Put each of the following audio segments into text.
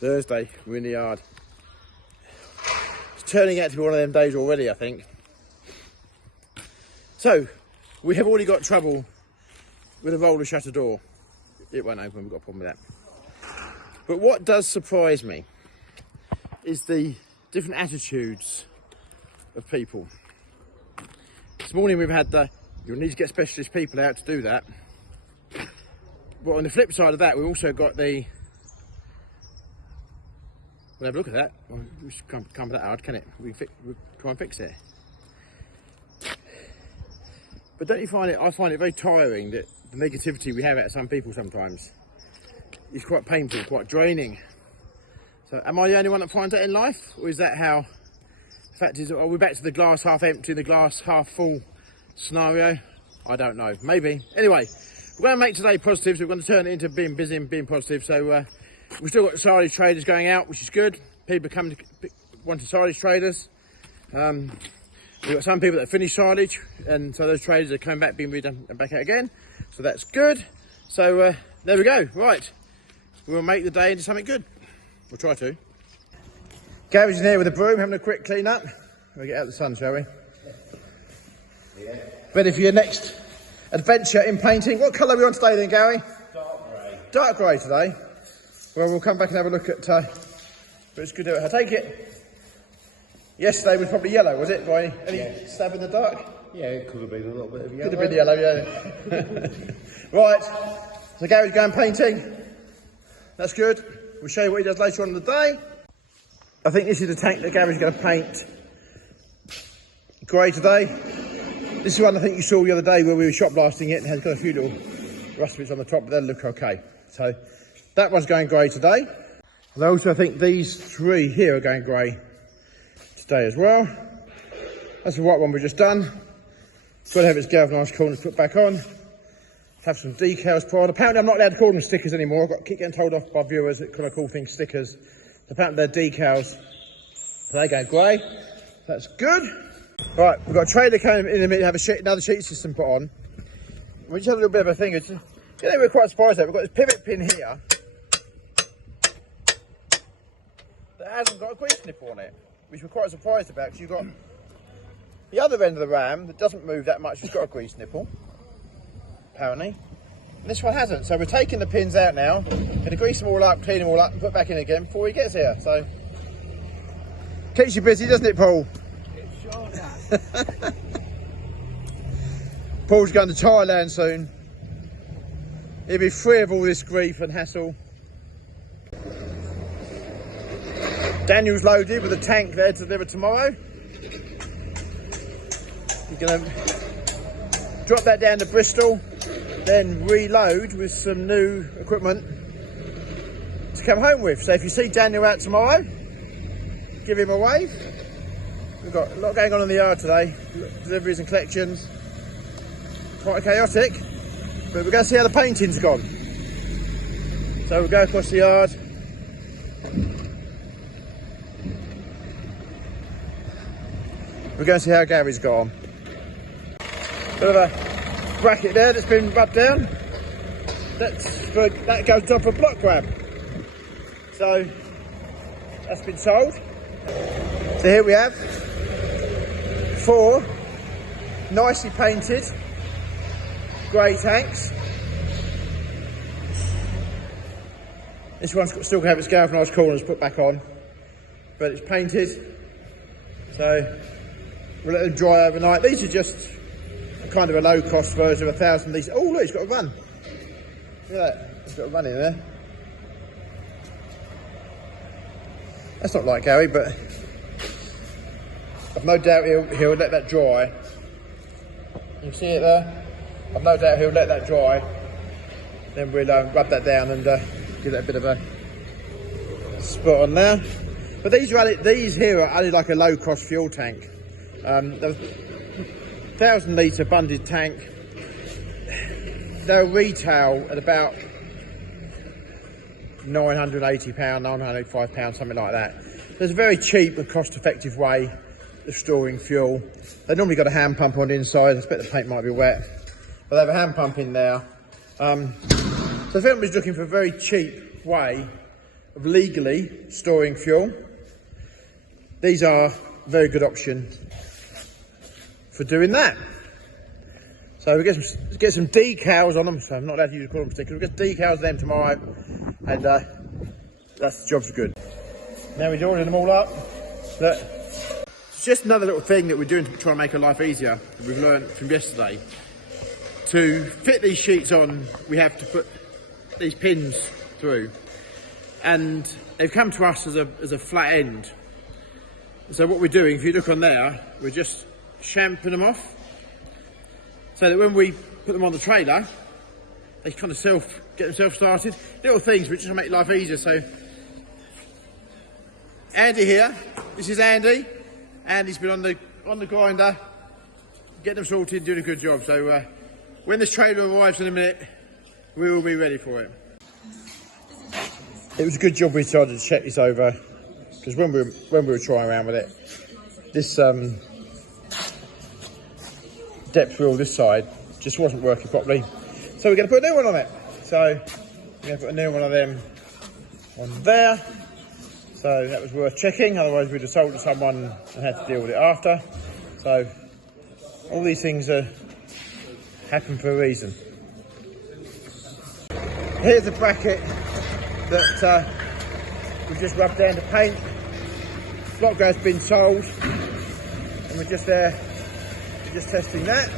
Thursday, we're in the yard. It's turning out to be one of them days already, I think. So, we have already got trouble with a roller shutter door. It won't open, we've got a problem with that. But what does surprise me is the different attitudes of people. This morning we've had you'll need to get specialist people out to do that. But on the flip side of that, we've also got we'll have a look at that. Well, we should come that hard, can it? We'll try and fix it. But don't you find it, I find it very tiring that the negativity we have out of some people sometimes is quite painful, quite draining. So am I the only one that finds that in life? Or is that how, the fact is, are we back to the glass half empty, the glass half full scenario? I don't know, maybe. Anyway, we're going to make today positive, so we're going to turn it into being busy and being positive. So we've still got silage traders going out, which is good. People come to want silage traders. We've got some people that have finished silage, and so those traders are coming back, being redone and back out again. So that's good. So there we go, right. We'll make the day into something good. We'll try to. Gary's in here with a broom, having a quick clean up. We'll get out the sun, shall we? Yeah. Ready for your next adventure in painting. What colour are we on today then, Gary? Dark grey. Dark grey today. Well, we'll come back and have a look at, but it's good to I take it. Yesterday was probably yellow, was it? By any stab in the dark? Yeah, it could have been a little bit of yellow. Could have been yellow, yeah. Right, so Gary's going painting. That's good. We'll show you what he does later on in the day. I think this is the tank that Gary's going to paint grey today. This is one I think you saw the other day where we were shot blasting it and has got a few little rust bits on the top, but they'll look okay. So that one's going grey today. And also I think these three here are going grey today as well. That's the white one we've just done. Got to have its galvanised corners put back on. Have some decals put on. Apparently I'm not allowed to call them stickers anymore. I've got to keep getting told off by viewers that kind of call things stickers. Apparently they're decals. They go grey. That's good. Right, we've got a trailer coming in a minute to have another sheet system put on. We just had a little bit of a thing. We're quite surprised at. We've got this pivot pin here that hasn't got a grease nipple on it, which we're quite surprised about, because you've got the other end of the ram that doesn't move that much, has got a grease nipple, apparently. And this one hasn't, so we're taking the pins out now, going to grease them all up, clean them all up and put back in again before he gets here. So, keeps you busy, doesn't it, Paul? It sure does. Paul's going to Thailand soon. He'll be free of all this grief and hassle. Daniel's loaded with a tank there to deliver tomorrow. He's going to drop that down to Bristol, then reload with some new equipment to come home with. So if you see Daniel out tomorrow, give him a wave. We've got a lot going on in the yard today, deliveries and collections. Quite chaotic, but we're going to see how the painting's gone. So we'll go across the yard. We're going to see how Gary's gone. Bit of a bracket there that's been rubbed down. That goes top of block grab. So that's been sold. So here we have 4 nicely painted grey tanks. This one's still going to have its galvanised corners put back on, but it's painted. So we'll let them dry overnight. These are just kind of a low-cost version of 1,000 litre. Oh, look, it's got a run. Look at that. It's got a run in there. That's not like Gary, but I've no doubt he'll let that dry. You see it there? I've no doubt he'll let that dry. Then we'll rub that down and give that a bit of a spot on there. But these here are only like a low-cost fuel tank. The 1,000 litre bunded tank, they'll retail at about £980, £985, something like that. There's a very cheap and cost-effective way of storing fuel. They've normally got a hand pump on the inside. I expect the paint might be wet, but they have a hand pump in there. So if anybody's looking for a very cheap way of legally storing fuel. These are a very good option for doing that. So we get some decals on them. So I'm not allowed to use call them stickers. We'll get decals on them tomorrow, and that's the job's good. Now we're ordering them all up. Look, it's just another little thing that we're doing to try and make our life easier. That we've learned from yesterday. To fit these sheets on, we have to put these pins through, and they've come to us as a flat end. So what we're doing, if you look on there, we're just champing them off, so that when we put them on the trailer, they kind of get themselves started. Little things which just make life easier. So Andy here, this is Andy. Andy's been on the grinder, getting them sorted, doing a good job. So when this trailer arrives in a minute, we will be ready for it. It was a good job we decided to check this over, because when we were trying around with it, this depth wheel this side just wasn't working properly. So we're going to put a new one on it. So we're going to put a new one of them on there. So that was worth checking, otherwise we'd have sold it to someone and had to deal with it after. So all these things happen for a reason. Here's a bracket that we just rubbed down to paint. Block has been sold, and we're just there, we're just testing that.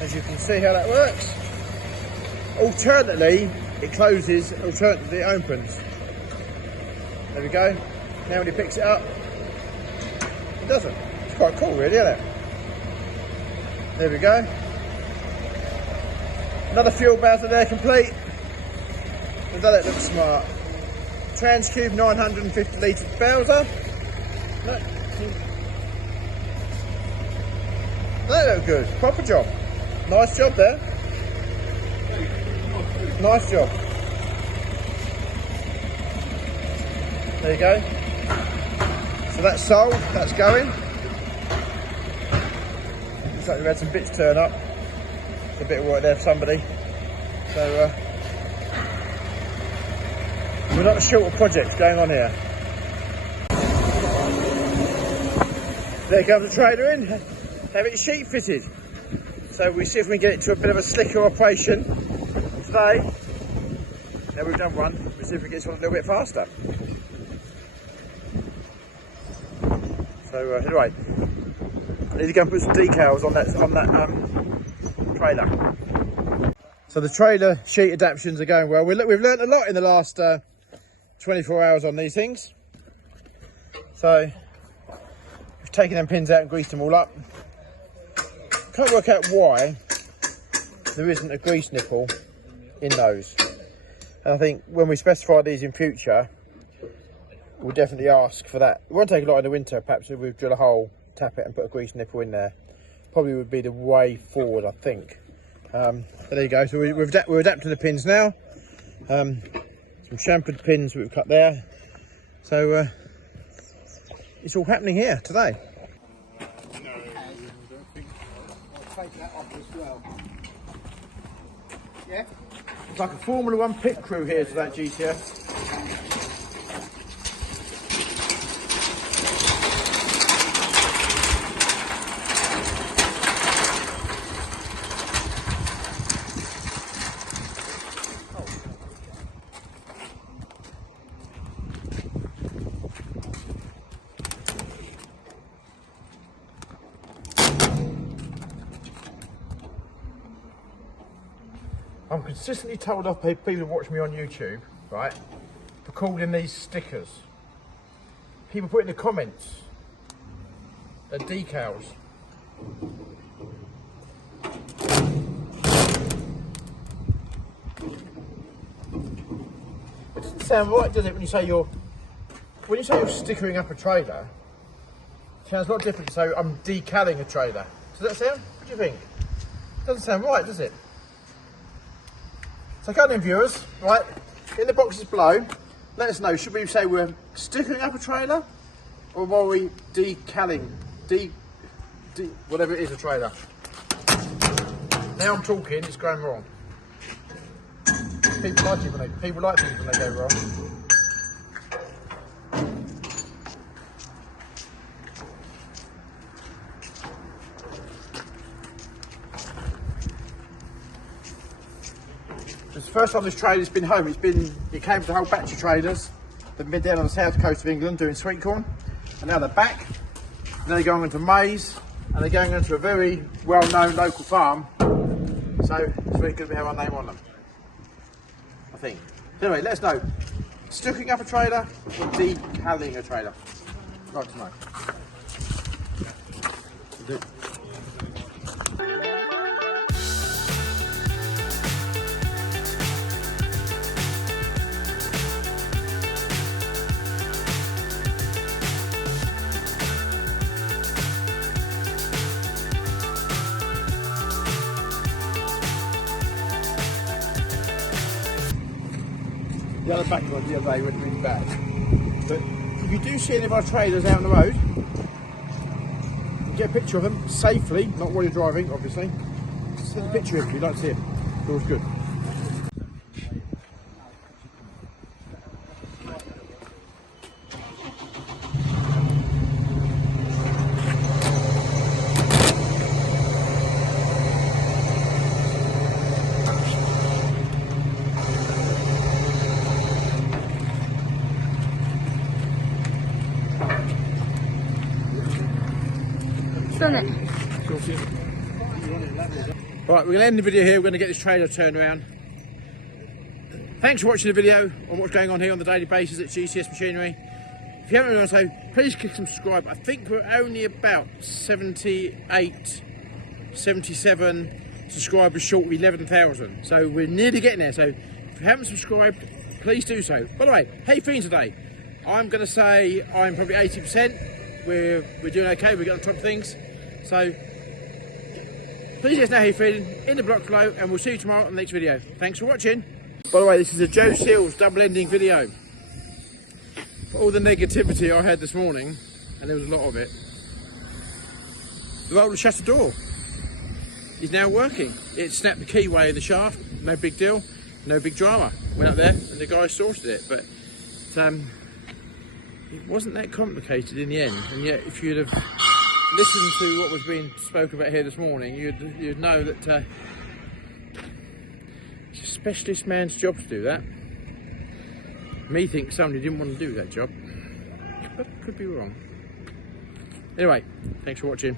As you can see how that works. Alternately, it closes, alternately it opens. There we go. Now when he picks it up, it doesn't. It's quite cool really, isn't it? There we go. Another fuel bowser there complete. Doesn't that look smart? Transcube 950 litre Bowser. Look. That look good. Proper job. Nice job there. Nice job. There you go. So that's sold. That's going. Looks like we've had some bits turn up. It's a bit of work there for somebody. So we're not short of projects going on here. There comes the trailer in, having its sheet fitted. So we see if we can get it to a bit of a slicker operation today. Now we've done one, we'll see if we can get this one a little bit faster. So anyway, I need to go and put some decals on that trailer. So the trailer sheet adaptations are going well. We've learnt a lot in the last 24 hours on these things. So we've taken them pins out and greased them all up. Can't work out why there isn't a grease nipple in those. And I think when we specify these in future, we'll definitely ask for that. It won't take a lot in the winter. Perhaps if we drill a hole, tap it and put a grease nipple in there, probably would be the way forward, I think. But there you go. So we're adapting the pins now. Some chamfered pins we've cut there. So it's all happening here today. Take that off as well. Yeah. It's like a Formula 1 pit crew here to that GTS. I'm consistently told off by people who watch me on YouTube, right, for calling these stickers. People put in the comments, they're decals. It doesn't sound right, does it, when you say you're stickering up a trailer? It sounds a lot different to say I'm decaling a trailer. Does that sound? What do you think? It doesn't sound right, does it? So come in, viewers, right, in the boxes below, let us know, should we say we're stickering up a trailer, or are we decaling, whatever it is, a trailer. Now I'm talking, it's going wrong. people like it when people like things when they go wrong. It's the first time this trailer's been home. It came with a whole batch of trailers. They've been down on the south coast of England doing sweet corn, and now they're back. And they're going into maize, and they're going into a very well-known local farm. So it's really good to have our name on them, I think. Anyway, let us know. Stooking up a trailer or decaling a trailer? I'd like to know. The other back one the other day went really bad. But if you do see any of our trailers out on the road, get a picture of them safely, not while you're driving, obviously. Send a picture of them if you'd like to see them. It's always good. Done it. Right, we're going to end the video here. We're going to get this trailer turned around. Thanks for watching the video on what's going on here on the daily basis at GCS Machinery. If you haven't already done so, please click subscribe. I think we're only about 78, 77 subscribers short of 11,000. So we're nearly getting there. So if you haven't subscribed, please do so. By the way, hay feeding today. I'm going to say I'm probably 80%. We're doing okay. We're getting on top of things. So please let us know how you're feeling in the block below, and we'll see you tomorrow on the next video. Thanks for watching. By the way, this is a Joe Seals double ending video. For all the negativity I had this morning, and there was a lot of it, the roller shutter door is now working. It snapped the keyway of the shaft, no big deal, no big drama. Went up there and the guy sorted it, but it wasn't that complicated in the end. And yet, if you'd have listened to what was being spoken about here this morning, you'd know that it's a specialist man's job to do that. Me thinks somebody didn't want to do that job, but could be wrong. Anyway, thanks for watching.